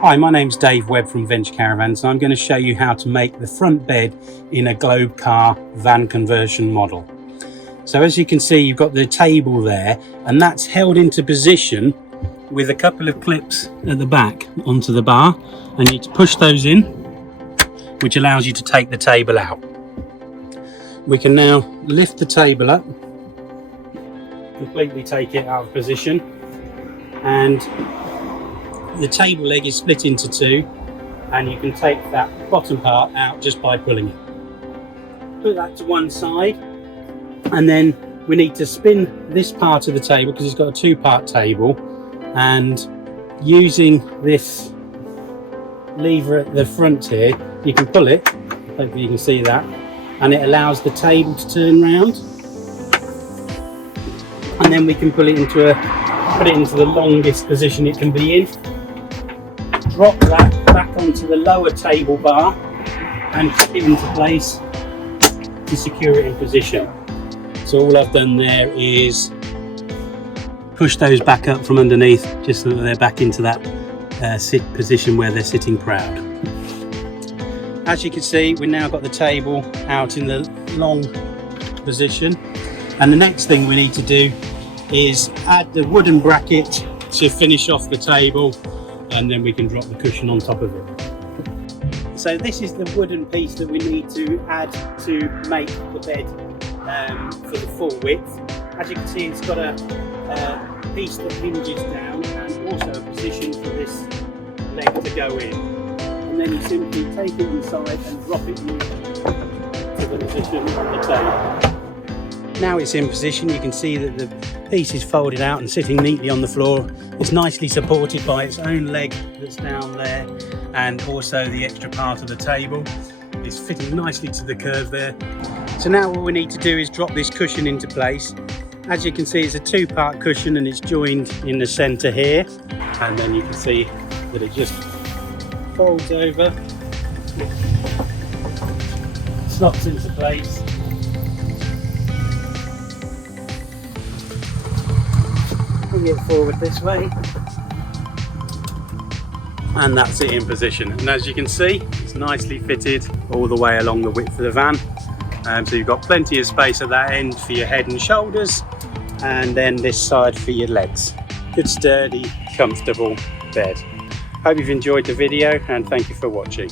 Hi, my name's Dave Webb from Venture Caravans, and I'm going to show you how to make the front bed in a Globecar van conversion model. So as you can see, you've got the table there, and that's held into position with a couple of clips at the back onto the bar, and you push those in, which allows you to take the table out. We can now lift the table up, completely take it out of position, and the table leg is split into two, and you can take that bottom part out just by pulling it. Put that to one side, and then we need to spin this part of the table because it's got a two-part table, and using this lever at the front here, you can pull it, hopefully you can see that, and it allows the table to turn round, and then we can put it into the longest position it can be in. Drop that back onto the lower table bar and clip it into place to secure it in position. So all I've done there is push those back up from underneath just so that they're back into that sit position where they're sitting proud. As you can see, we've now got the table out in the long position, and the next thing we need to do is add the wooden bracket to finish off the table, and then we can drop the cushion on top of it. So this is the wooden piece that we need to add to make the bed for the full width. As you can see, it's got a piece that hinges down and also a position for this leg to go in. And then you simply take it inside and drop it into the position on the table. Now it's in position, you can see that the piece is folded out and sitting neatly on the floor. It's nicely supported by its own leg that's down there, and also the extra part of the table is fitting nicely to the curve there. So now what we need to do is drop this cushion into place. As you can see, it's a two-part cushion and it's joined in the center here, and then you can see that it just folds over, slots into place. Bring it forward this way, and that's it in position. And as you can see, it's nicely fitted all the way along the width of the van. So you've got plenty of space at that end for your head and shoulders, and then this side for your legs. Good, sturdy, comfortable bed. Hope you've enjoyed the video, and thank you for watching.